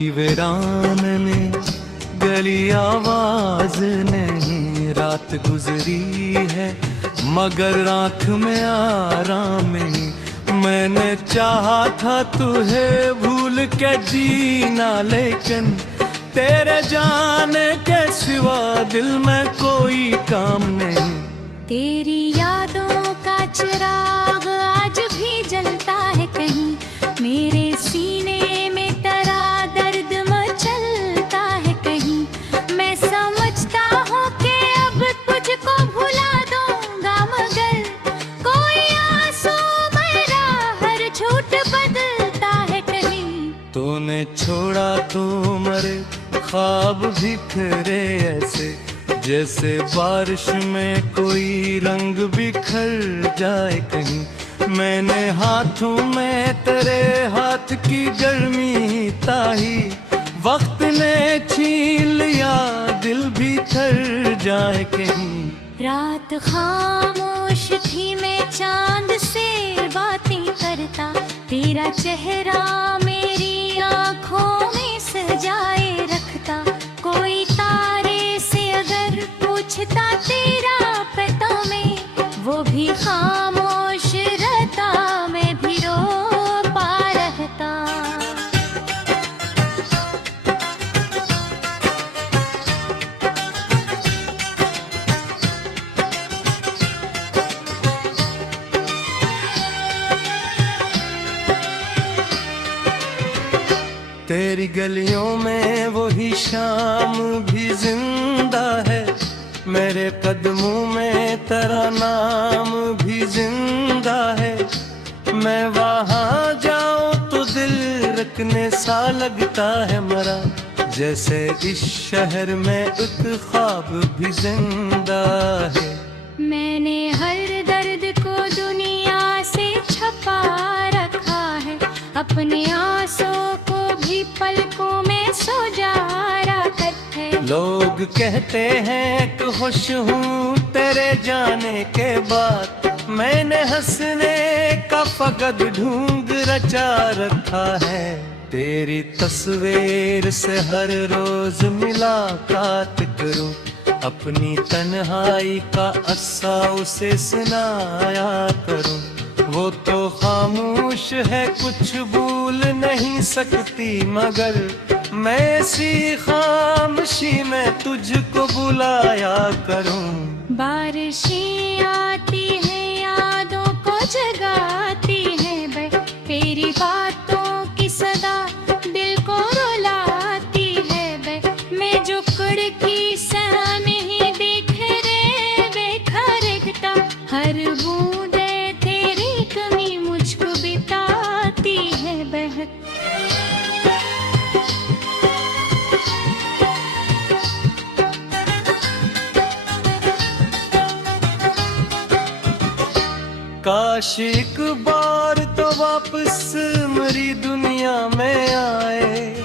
वीरान में गली आवाज नहीं, रात गुजरी है मगर आँख में आराम नहीं। मैंने चाहा था तुझे भूल के जीना, लेकिन तेरे जाने के सिवा दिल में कोई काम नहीं। तेरी यादों का चिराग आज भी जलता है कहीं, मेरे सीने में तेरा दर्द मचलता है कहीं। मैं समझता हूँ कि अब तुझको भुला दूंगा, मगर कोई आंसू मेरा हर झूठ बदलता है कहीं। तूने छोड़ा तो मरे ख्वाब भी फिरे ऐसे, जैसे बारिश में कोई रंग बिखर जाए कहीं। मैंने हाथों में तेरे हाथ की गर्मी ताही, वक्त ने छीन लिया दिल भी थर जाए कहीं। रात खामोश थी, मैं चांद से बातें करता, तेरा चेहरा मेरी आँखों में सजाए रखता। कोई तारे से अगर पूछता तेरा पता में, वो भी खामोश रहता, मैं भी रो पा रहता। तेरी गलियों में वही शाम भी जिंदा है, मेरे कदमों में तेरा नाम भी जिंदा है। मैं वहाँ जाऊँ तो दिल रखने सा लगता है मरा, जैसे इस शहर में एक ख्वाब भी जिंदा है। मैंने हर दर्द को दुनिया से छपा रखा है, अपने आंसुओं को भी पलकों में सजा रखा है। लोग कहते हैं कि खुश हूँ तेरे जाने के बाद, मैंने हंसने का फकत ढूंढ रचा रखा है। तेरी तस्वीर से हर रोज मुलाकात करूं, अपनी तन्हाई का अस्सा उसे सुनाया करूं। वो तो खामोश है कुछ भूल नहीं सकती, मगर मैं ऐसी खामोशी में तुझको बुलाया करूं। बारिशें आती हैं यादों को जगाती हैं, तेरी बातों की सदा दिल को रुलाती है। मैं जो कुड़की सामने ही देखता, हर बूंदे तेरी कमी मुझको बिताती है बहक। काश एक बार तो वापस मेरी दुनिया में आए,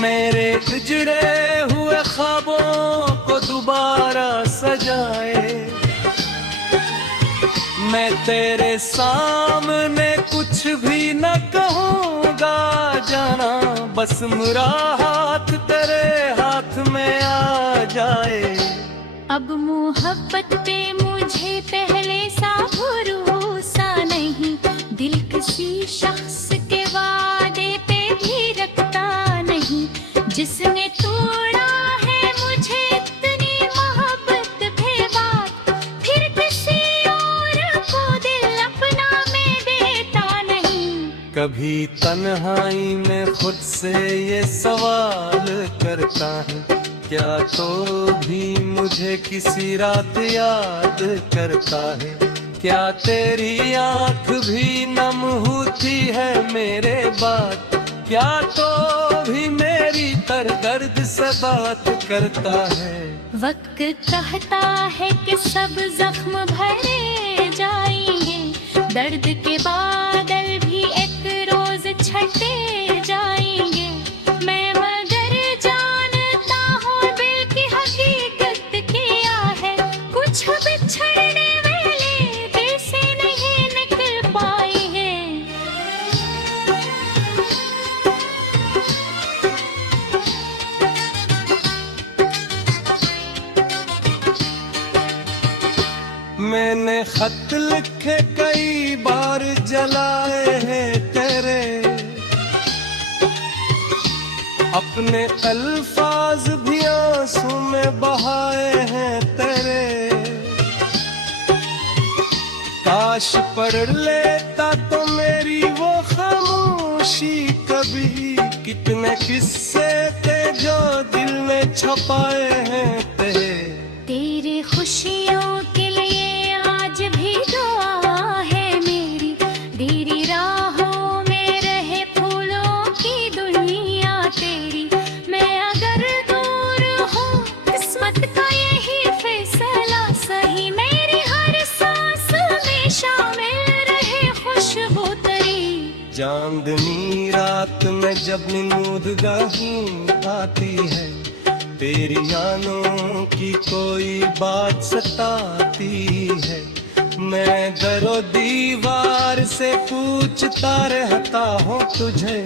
मेरे उजड़े हुए ख्वाबों को दोबारा सजाए। मैं तेरे सामने कुछ भी न कहूँगा जाना, बस मेरा हाथ तेरे हाथ में आ जाए। अब मोहब्बत पे मुझे पहले सा भरोसा नहीं, दिल किसी शख्स के वादे पे भी रखता नहीं। जिसने तोड़ा है मुझे इतनी मोहब्बत बेबाक, फिर किसी और को दिल अपना मैं देता नहीं। कभी तन्हाई में खुद से ये सवाल करता हूँ, क्या तो भी मुझे किसी रात याद करता है? क्या तेरी आँख भी नम होती है मेरे बाद? क्या तो भी मेरी तर दर्द से बात करता है? वक्त कहता है कि सब जख्म भरे जाएंगे, दर्द के बादल भी एक रोज छटे जाएंगे। मैं मगर जानता हूँ दिल की हकीकत क्या है, कुछ बिछड़ने वाले दिल से नहीं निकल पाए हैं। खत लिखे कई बार जलाए हैं तेरे, अपने अल्फाज भी आंसू में बहाए हैं तेरे। काश पढ़ लेता तो मेरी वो खामोशी कभी, कितने किस्से थे जो दिल में छपाए हैं तेरे। तेरी खुशियों के लिए आज भी दुआ है मेरी, तेरी राहों में रहे फूलों की दुनिया तेरी। मैं अगर दूर हूँ किस्मत का यही फैसला सही, मेरी हर सांस में शामिल रहे खुशबू तेरी। चांदनी रात में जब नींदगाही आती है, तेरी आनों की कोई बात सताती है। मैं दरो दीवार से पूछता रहता हूँ तुझे,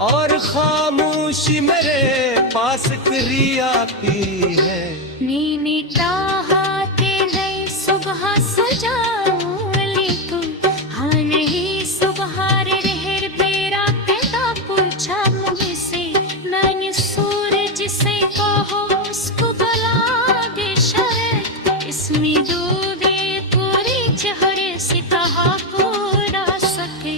और खामोशी मेरे पास करी आती है। नीनी चाहते नई सुबह सजाऊं लेकिन हाँ नहीं सुबह रे रहर बेरा पैदा पूछा मुझसे। मैंने सूरज से कहो उसको बला दे शरत, इसमें डूबे पूरे चेहरे से कहा को ना सके।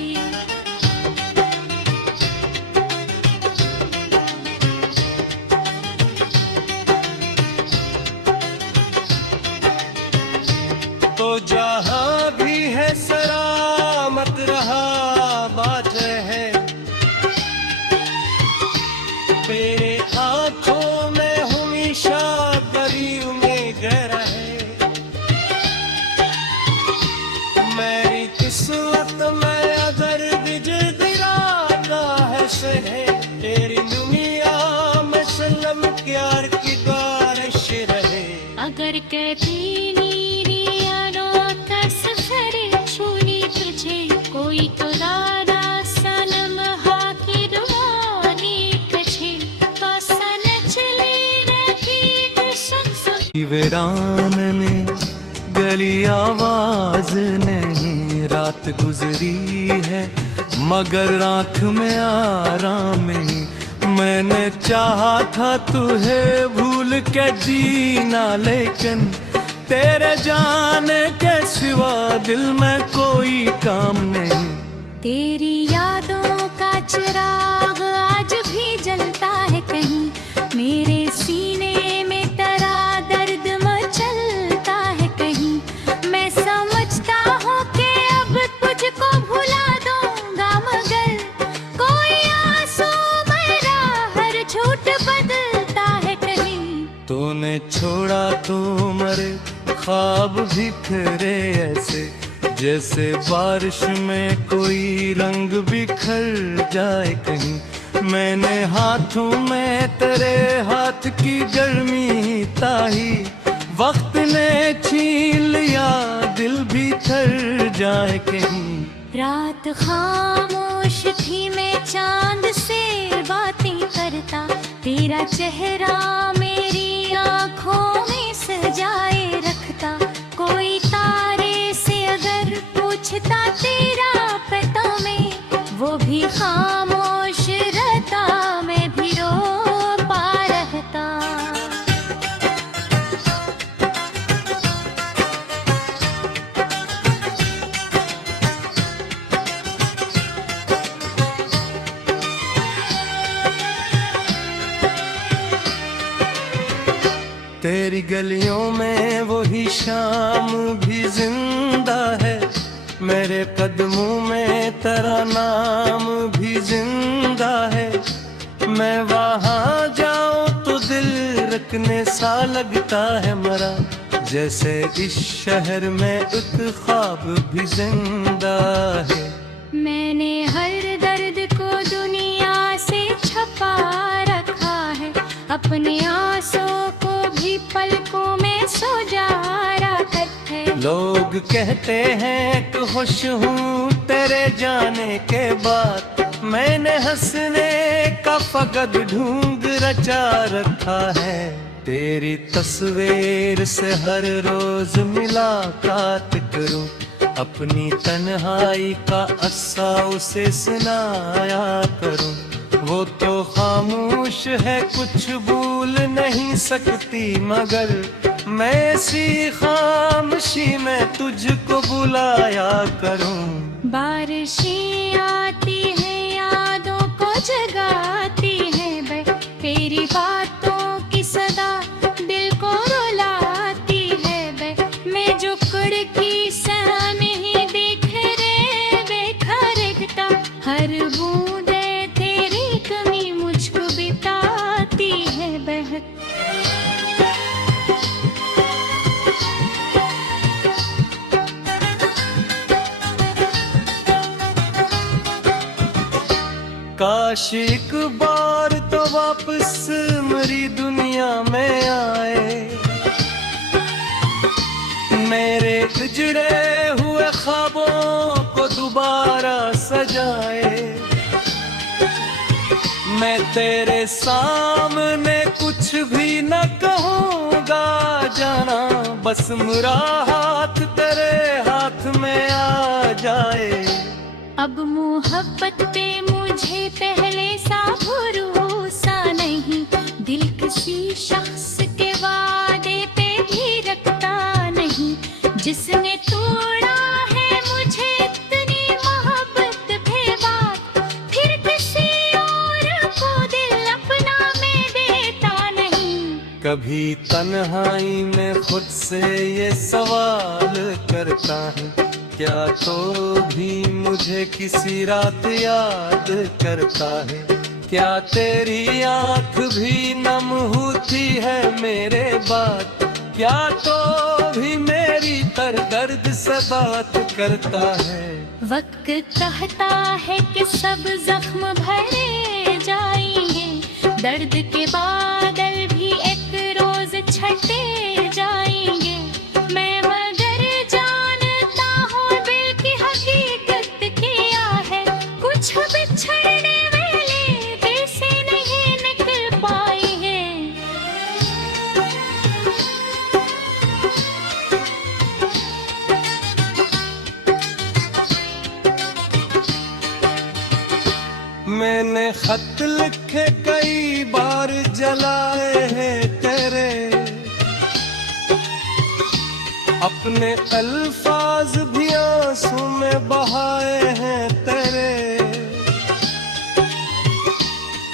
तो जहाँ भी है सलामत रहा बात है, तेरे आँखों में हमेशा बड़ी उम्मीद रहे। मेरी किस्मत में अगर बिजदिराता है सहे, तेरी दुनिया में सनम प्यार की बारिश रहे। अगर कहती कोई तो दादा सनम हाकी दुआनी कछे तो सन चले रखी शख्स। वीरान ने गली आवाज नहीं, रात गुजरी है मगर आँख में आराम नहीं। मैंने चाहा था तुझे भूल के जीना, लेकिन तेरे जाने के सिवा दिल में कोई काम नहीं। तेरी यादों का चिराग आज भी जलता है कहीं, मेरे सीने में तेरा दर्द मचलता है कहीं। मैं समझता हूँ कि अब तुझको भुला दूंगा, मगर कोई आंसू मेरा हर झूठ बदलता है कहीं। तूने छोड़ा तो मरे ख्वाब भी फिरे ऐसे, जैसे बारिश में कोई रंग बिखर जाए कहीं। मैंने हाथों में तेरे हाथ की गर्मी ताही, वक्त ने छीन लिया दिल भी थर जाए कहीं। रात खामोश थी मैं चांद से बातें करता, तेरा चेहरा मेरी आँखों में सजाए रखता। कोई तारे से अगर पूछता तेरा पता में, वो भी खामोश रहता, मैं भी रो पा रहता। तेरी गलियों में वही शाम भी जिंदा है, मेरे कदमों में तेरा नाम भी जिंदा है। मैं वहाँ जाऊँ तो दिल रखने सा लगता है मरा, जैसे इस शहर में एक ख्वाब भी जिंदा है। मैंने हर दर्द को दुनिया से छपा रखा है, अपने आंसू को भी पलकों में सजा रखा है। लोग कहते हैं कि खुश हूँ तेरे जाने के बाद, मैंने हंसने का फकत ढूंढ रचा रखा है। तेरी तस्वीर से हर रोज मुलाकात करूं, अपनी तन्हाई का अस्सा उसे सुनाया करूं। वो तो खामोश है, कुछ भूल नहीं सकती, मगर मैं ऐसी खामोशी में तुझको बुलाया करूं। बारिशें आती है, यादों को जगाती है, तेरी बातों की सदा दिल को रुलाती है। मैं जो कुड़की सामने ही देख रे बेखरकता, हर बूंदे तेरी कमी मुझको बिताती है बहक। काश एक बार तो वापस मेरी दुनिया में आए, मेरे उजड़े हुए ख्वाबों को दोबारा सजाए। मैं तेरे सामने कुछ भी न कहूँगा जाना, बस मेरा हाथ तेरे हाथ में आ जाए। अब मोहब्बत पे मुझे पहले सा भरोसा नहीं, दिल किसी शख्स के वादे पे भी रखता नहीं। जिसने तोड़ा है मुझे इतनी मोहब्बत पे बात, फिर किसी और को दिल अपना मैं देता नहीं। कभी तन्हाई में खुद से ये सवाल करता हूँ, क्या तो भी मुझे किसी रात याद करता है? क्या तेरी आँख भी नम होती है मेरे बाद? क्या तो भी मेरी तर दर्द से बात करता है? वक्त कहता है कि सब जख्म भरे जाएंगे, दर्द के बादल भी एक रोज छटे जाएंगे। मैं मगर जानता हूँ दिल की हकीकत क्या है, कुछ बिछड़ने वाले दिल से नहीं निकल पाए हैं। मैंने खत लिखे कई बार जलाए हैं तेरे, अपने अल्फाज भी आंसू में बहाए हैं तेरे।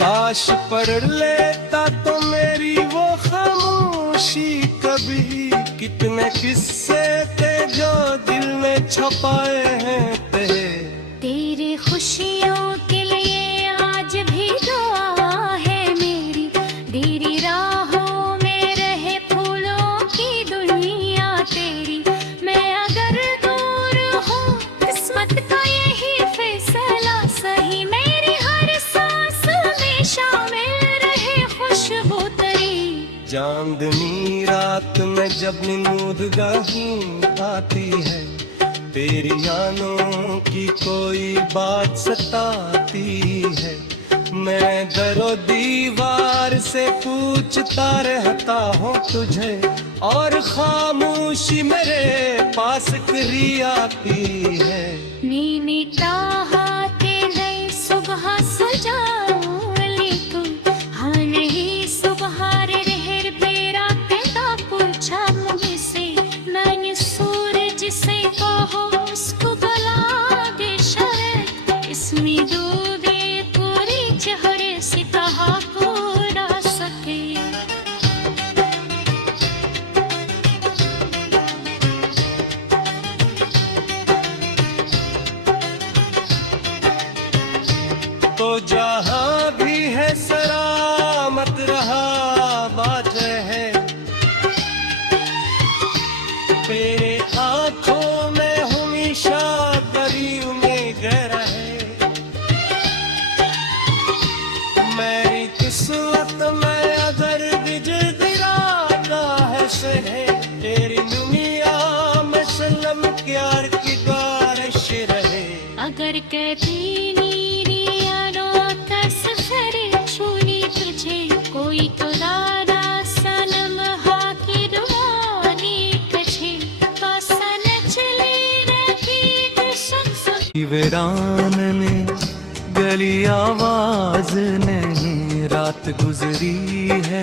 काश पढ़ लेता तो मेरी वो खामोशी कभी, कितने किस्से थे जो दिल में छपाए हैं तेरे। तेरे खुशियों के लिए आज भी दुआ है मेरी, तेरी राहों में रहे फूलों की दुनिया तेरी। मैं अगर दूर हूँ किस्मत का यही फैसला सही, मेरी हर सांस में शामिल रहे खुशबू तेरी। चांदनी रात में जब नूदगाही आती है, तेरी यादों की कोई बात सताती है। मैं दरो दीवार से पूछता रहता हूँ तुझे, और खामोशी मेरे पास करी आती है। नीनी चाहते नई सुबह सजाऊं लेकिन हाँ नहीं सुबह रे रहर बेरा पैदा पूछा मुझसे। मैंने सूरज से कहो उसको बुला दे शरत, इसमें डूबे पूरी चेहरे से कहा को ना सके। तो जहाँ भी है सलामत रहा बात है, तेरे आँखों में हमेशा बड़ी उम्मीद रहे। मेरी किस्मत में अगर बिजराता है सहे, तेरी दुनिया में सनम प्यार की बारिश रहे। अगर कभी नीरी यादों का सफर छूनी तुझे, कोई तो दादा सनम हा की दुआ नी कछे। तो सन चले रखी वीरान ने गली आवाज नहीं, रात गुजरी है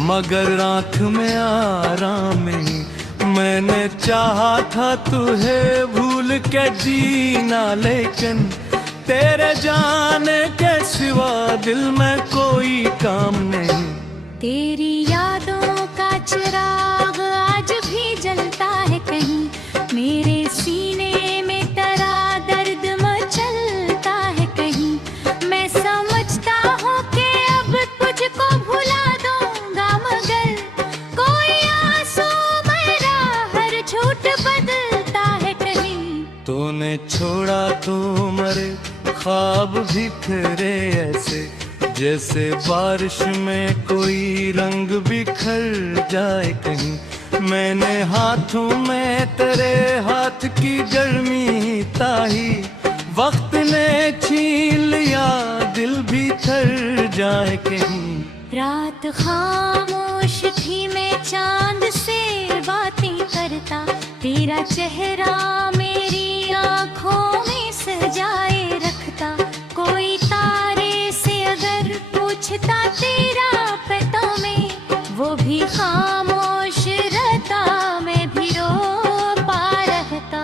मगर आँख में आराम नहीं। मैंने चाहा था तुझे भूल के जीना, लेकिन तेरे जाने के सिवा दिल में कोई काम नहीं। तेरी यादों का चिराग आज भी जलता है कहीं, मेरे सीने में तेरा दर्द मचलता है कहीं। मैं समझता हूँ कि अब तुझको भुला दूंगा, मगर कोई आंसू मेरा हर झूठ बदलता है कहीं। तूने छोड़ा तो मरे ख्वाब भी फिरे ऐसे, जैसे बारिश में कोई रंग बिखर जाए कहीं। मैंने हाथों में तेरे हाथ की गर्मी ताही, वक्त ने छीन लिया दिल भी थर जाए कहीं। रात खामोश थी, मैं चांद से बातें करता, तेरा चेहरा मेरी आँखों में सजाए रखता। कोई तारे से अगर पूछता तेरा पता में, वो भी खामोश रहता, मैं भी रो पा रहता।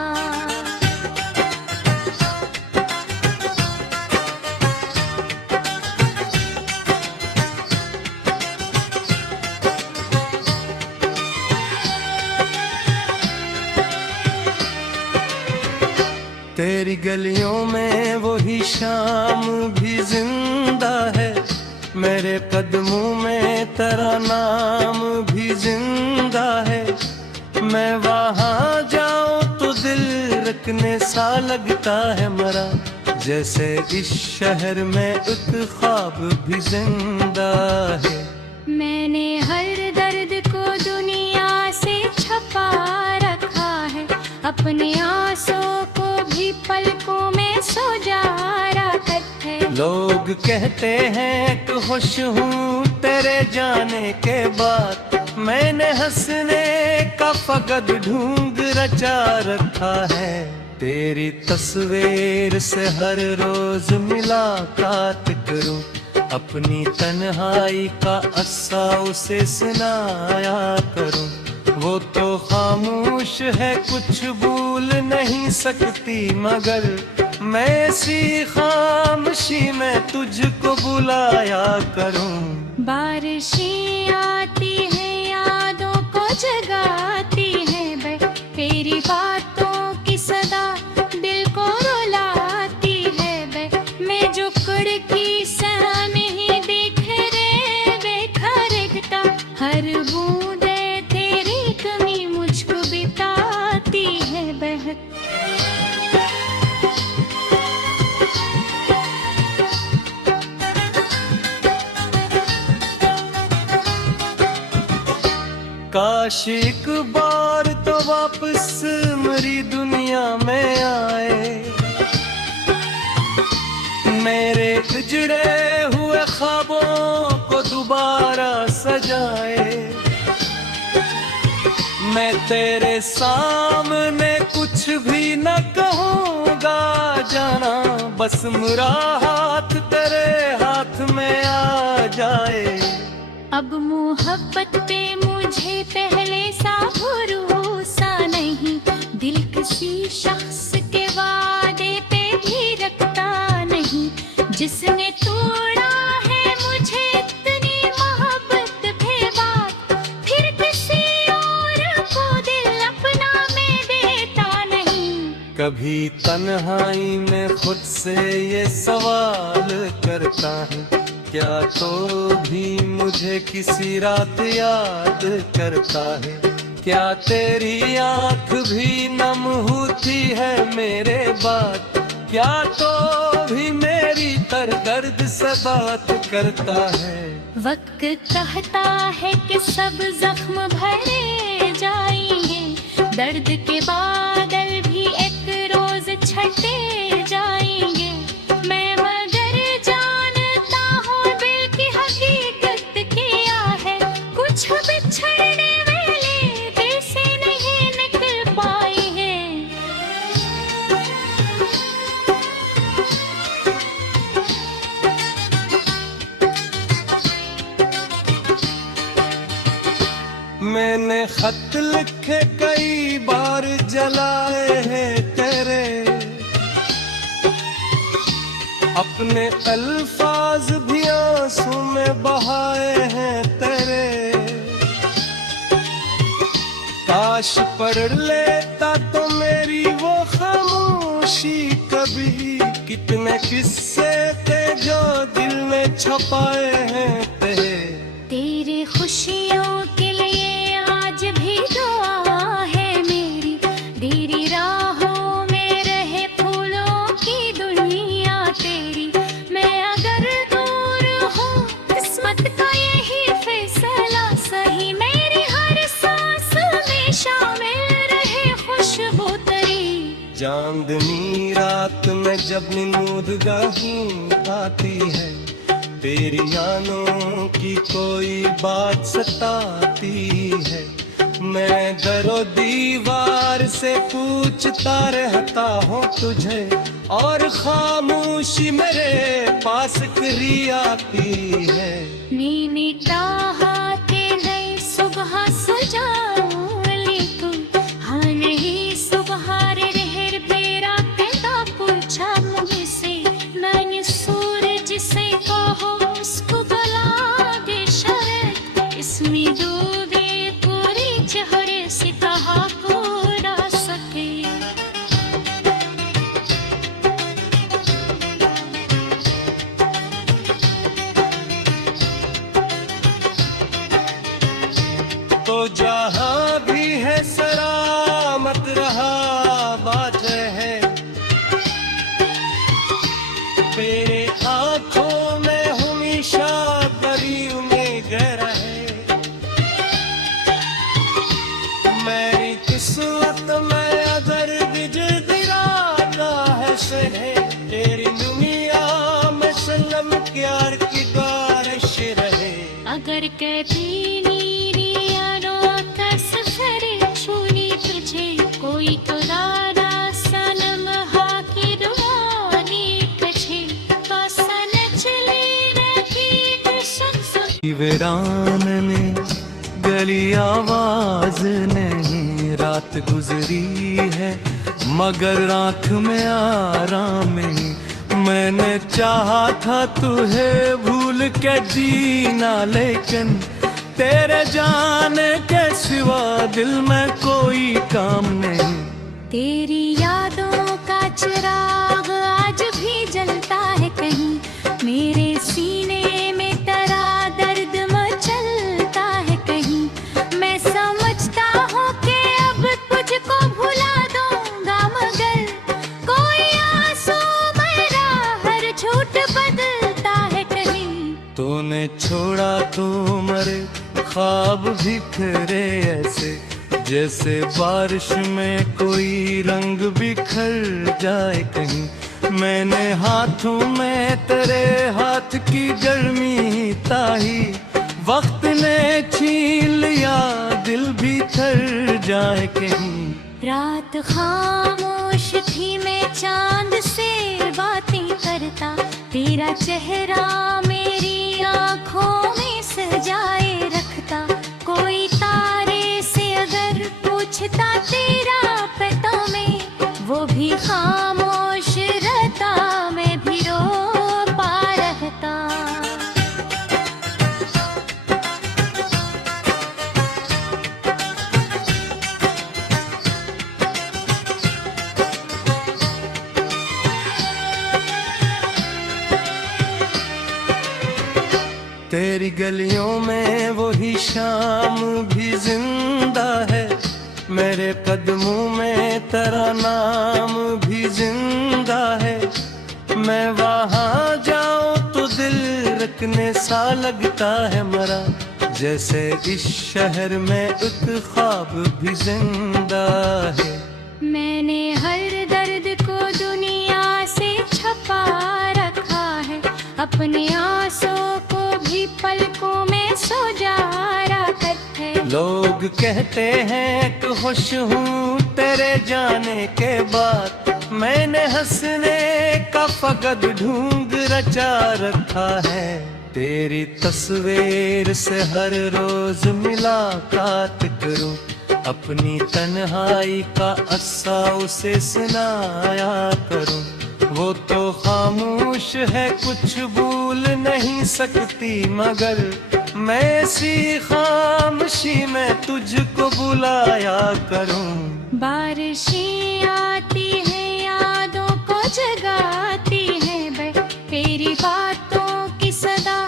तेरी गलियों में वही शाम भी जिंदा है, मेरे कदमों में तेरा नाम भी जिंदा है। मैं वहाँ जाऊँ तो दिल रखने सा लगता है मरा, जैसे इस शहर में एक ख्वाब भी जिंदा है। मैंने हर दर्द को दुनिया से छपा रखा है, अपने आंसू को भी पलकों में सजा रखा है। लोग कहते हैं कि खुश हूँ तेरे जाने के बाद, मैंने हंसने का फकद ढूंढ रचा रखा है। तेरी तस्वीर से हर रोज मुलाकात करूं, अपनी तन्हाई का अस्सा उसे सुनाया करूं। वो तो खामोश है कुछ भूल नहीं सकती, मगर मैं ऐसी खामोशी में तुझको बुलाया करूं। बारिशें आती हैं यादों को जगाती हैं, तेरी बातों की सदा दिल को रुलाती है। मैं जो खिड़की से नहीं देख रे बेखरगता, हर बूंदे तेरी कमी मुझको बिताती है बहक। काश एक बार तो वापस मेरी दुनिया में आए, मेरे उजड़े हुए ख्वाबों को दोबारा सजाए। मैं तेरे सामने कुछ भी न कहूँगा जाना, बस मेरा हाथ तेरे हाथ में आ जाए। अब मोहब्बत पे मुझे पहले सा भरोसा नहीं, दिल किसी शख्स के वादे पे भी रखता नहीं। जिसने तोड़ा है मुझे इतनी मोहब्बत बेबाक, फिर किसी और को दिल अपना मैं देता नहीं। कभी तन्हाई में खुद से ये सवाल करता हूँ, क्या तो भी मुझे किसी रात याद करता है? क्या तेरी आँख भी नम होती है मेरे बाद? क्या तो भी मेरी तर दर्द से बात करता है? वक्त कहता है कि सब जख्म भरे जाएंगे, दर्द के बादल भी एक रोज छटे जाएंगे। मैं मगर जानता हूँ दिल की हकीकत क्या है, कुछ बिछड़ने वाले दिल से नहीं निकल पाए हैं। खत लिखे कई बार जलाए हैं तेरे, अपने अल्फाज भी आंसू में बहाए हैं तेरे। काश पढ़ लेता तो मेरी वो खामोशी कभी, कितने किस्से थे जो दिल में छुपाए हैं तेरे। तेरी खुशियों के लिए आज भी दुआ है मेरी, तेरी राहों में रहे फूलों की दुनिया तेरी। मैं अगर दूर हूँ किस्मत का यही फैसला सही, मेरी हर सांस में शामिल रहे खुशबू तेरी। चांदनी रात में जब नींदगाही आती है, तेरी यादों की कोई बात सताती है। मैं दरो दीवार से पूछता रहता हूँ तुझे, और खामोशी मेरे पास करी आती है। नीनी चाहा के नई सुबह सजाऊं लेकिन हाँ नहीं सुबह रे रहर बेरा पैदा पूछा मुझसे। मैंने सूरज से कहो उसको गला दे शरत, इसमें डूबे पूरी चेहरे से कहा को ना सके। तो जहाँ भी है सलामत रहा बात है, तेरे आँखों में हमेशा बड़ी उम्मीद रहे। मेरी किस्मत में अगर बिजदिराना है सहे, तेरी दुनिया में सनम प्यार की बारिश रहे। अगर कभी नीरी यादों का सफर छूनी तुझे, कोई तो दादा सनम हा की दुआनी कछे, तो सन चले रखी शख्स वीरान ने गली आवाज नहीं, रात गुजरी है मगर आँख में आराम नहीं। मैंने चाहा था तुझे भूल के जीना, लेकिन तेरे जाने के सिवा दिल में कोई काम नहीं। तेरी यादों का चिराग आज भी जलता है कहीं, मेरे सीने में तेरा दर्द मचलता है कहीं। मैं समझता हूँ कि अब तुझको भुला दूंगा, मगर कोई आंसू मेरा हर झूठ बदलता है कहीं। तूने छोड़ा तो मरे ख्वाब भी फिरे ऐसे, जैसे बारिश में कोई रंग बिखर जाए कहीं। मैंने हाथों में तेरे हाथ की गर्मी ताही, वक्त ने छीन लिया दिल भी थर जाए कहीं। रात खामोश थी मैं चांद से बातें करता, तेरा चेहरा मेरी आँखों में सजाए रखता। कोई तारे से अगर पूछता तेरा पता में, वो भी खामोश रहता, मैं भी रो पा रहता। तेरी गलियों में वही शाम भी जिंदा है, मेरे कदमों में तेरा नाम भी जिंदा है। मैं वहाँ जाऊँ तो दिल रखने सा लगता है मरा, जैसे इस शहर में एक ख्वाब भी जिंदा है। मैंने हर दर्द को दुनिया से छपा रखा है, अपने आंसू को भी पलकों में सजा रखा है। लोग कहते हैं कि खुश हूँ तेरे जाने के बाद, मैंने हंसने का फकत ढूंढ रचा रखा है। तेरी तस्वीर से हर रोज मुलाकात करूं, अपनी तन्हाई का अस्सा उसे सुनाया करूं। वो तो खामोश है, कुछ भूल नहीं सकती, मगर मैं ऐसी खामोशी में तुझको बुलाया करूं। बारिशें आती है, यादों को जगाती है, तेरी बातों की सदा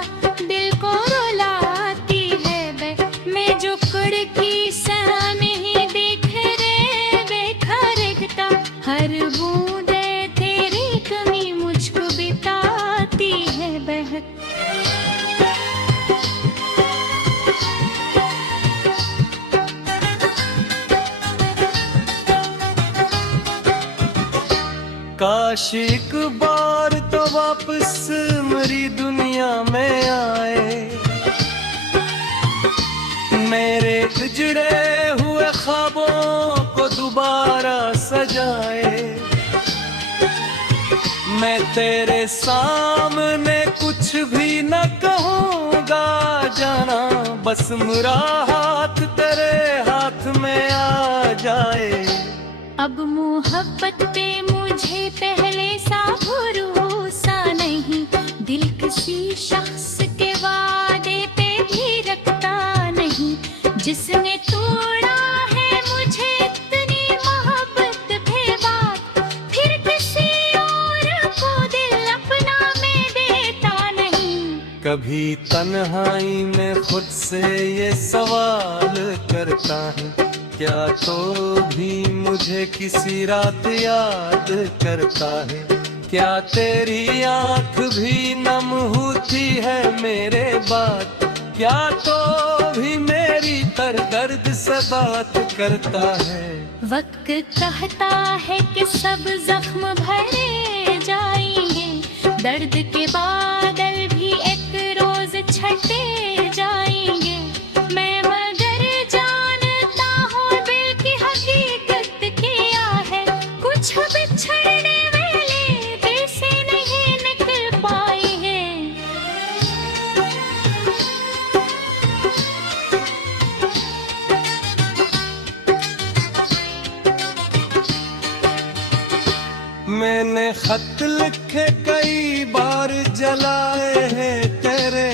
दिल को रुलाती है। मैं जो खिड़की सामने ही देख रे देखा रखता, हर बूंदे तेरी कमी मुझको बिताती है बहक। काश एक बार तो वापस मेरी दुनिया में आए, मेरे उजड़े हुए ख्वाबों को दोबारा सजाए। मैं तेरे सामने कुछ भी न कहूँगा जाना, बस मेरा हाथ तेरे हाथ में आ जाए। अब मोहब्बत पे मुझे पहले सा भरोसा नहीं, दिल किसी शख्स के वादे पे भी रखता नहीं। जिसने तोड़ा है मुझे इतनी मोहब्बत बेबाक, फिर किसी और को दिल अपना मैं देता नहीं। कभी तन्हाई में खुद से ये सवाल करता हूँ, क्या तो भी मुझे किसी रात याद करता है? क्या तेरी आंख भी नम होती है मेरे बाद? क्या तो भी मेरी तर दर्द से बात करता है? वक्त कहता है कि सब जख्म भरे जाएंगे, दर्द के बादल भी एक रोज छटे जाएंगे। मैं मगर जानता हूँ दिल की हकीकत क्या है, कुछ बिछड़ने वाले दिल से नहीं निकल पाए हैं। मैंने खत लिखे कई बार जलाए हैं तेरे,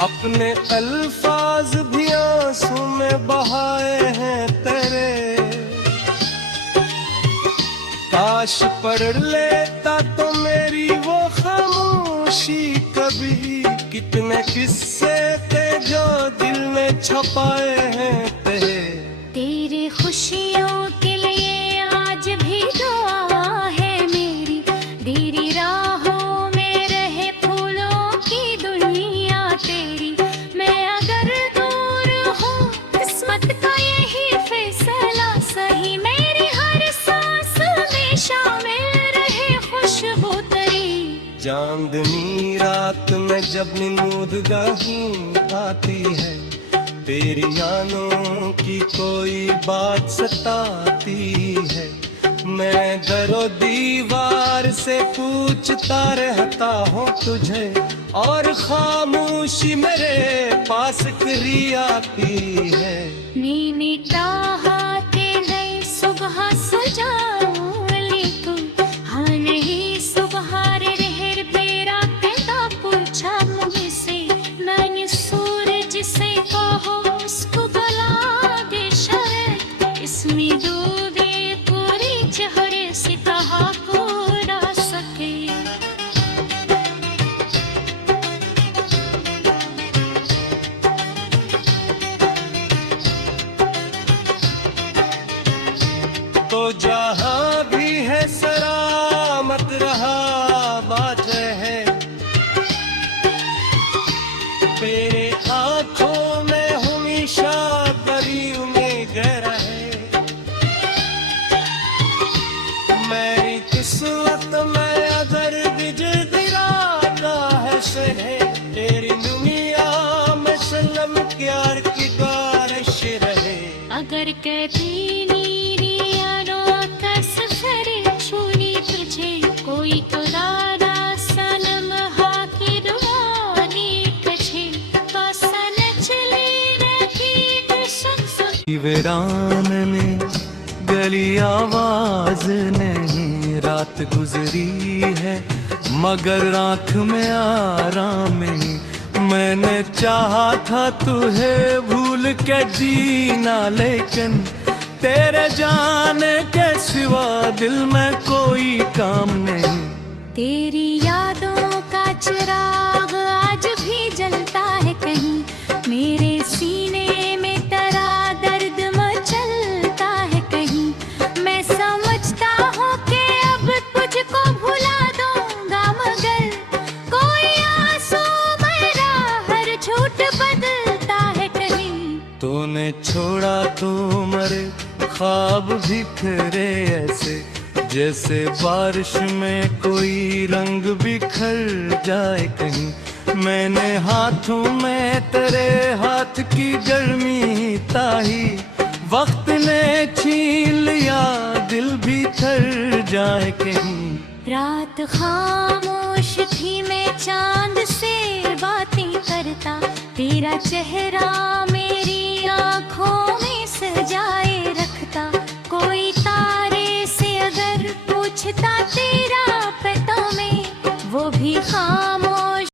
अपने अल्फाज भी आंसू में बहाए हैं तेरे। काश पढ़ लेता तो मेरी वो खामोशी कभी, कितने किस्से थे जो दिल में छपाए हैं तेरे खुशियों के लिए आज भी दुआ है मेरी, तेरी राहों में रहे फूलों की दुनिया तेरी। मैं अगर दूर हूँ किस्मत का यही फैसला सही, मेरी हर सांस में शामिल रहे खुशबू तेरी। चांदनी रात में जब नींदगाही आती है, तेरी यादों की कोई बात सताती है। मैं दरो दीवार से पूछता रहता हूँ तुझे, और खामोशी मेरे पास करी आती है। नीनी चाहते नई सुबह सजाऊं लेकिन हाँ नहीं सुबह रे रहर बेरा कहता पूछा मुझसे। मैंने सूरज से कहो उसको गला दे शरत, इसमें डूबे पूरी चेहरे से कहा को ना सके। तो जहाँ भी है सलामत रहा बात है, तेरे आँखों में हमेशा बड़ी उम्मीद रहे। मेरी किस्मत में अगर बिजराता है सहे, तेरी दुनिया में सनम प्यार की बारिश रहे। अगर कभी नीरी यारों का सफर छूनी तुझे कोई तो दादा सनम वीरान में गली आवाज नहीं, रात गुजरी है मगर आँख में आराम नहीं। मैंने चाहा था तुझे भूल के जीना, लेकिन तेरे जाने के सिवा दिल में कोई काम नहीं। तेरी यादों का चिराग आज भी जलता है कहीं, मेरे सीने में तेरा दर्द मचलता है कहीं। मैं समझता हूँ कि अब तुझको भुला दूंगा, मगर कोई आंसू मेरा हर झूठ बदलता है कहीं। तूने छोड़ा तो मरे ख्वाब बिखरे ऐसे, जैसे बारिश में कोई रंग बिखर जाए कहीं। मैंने हाथों में तेरे हाथ की गर्मी ताही, वक्त ने छीन लिया दिल भी थर जाए कहीं। रात खामोश थी, मैं चांद से बातें करता, तेरा चेहरा मेरी आँखों में सजाए रखता। कोई तारे से अगर पूछता तेरा पता में, वो भी खामोश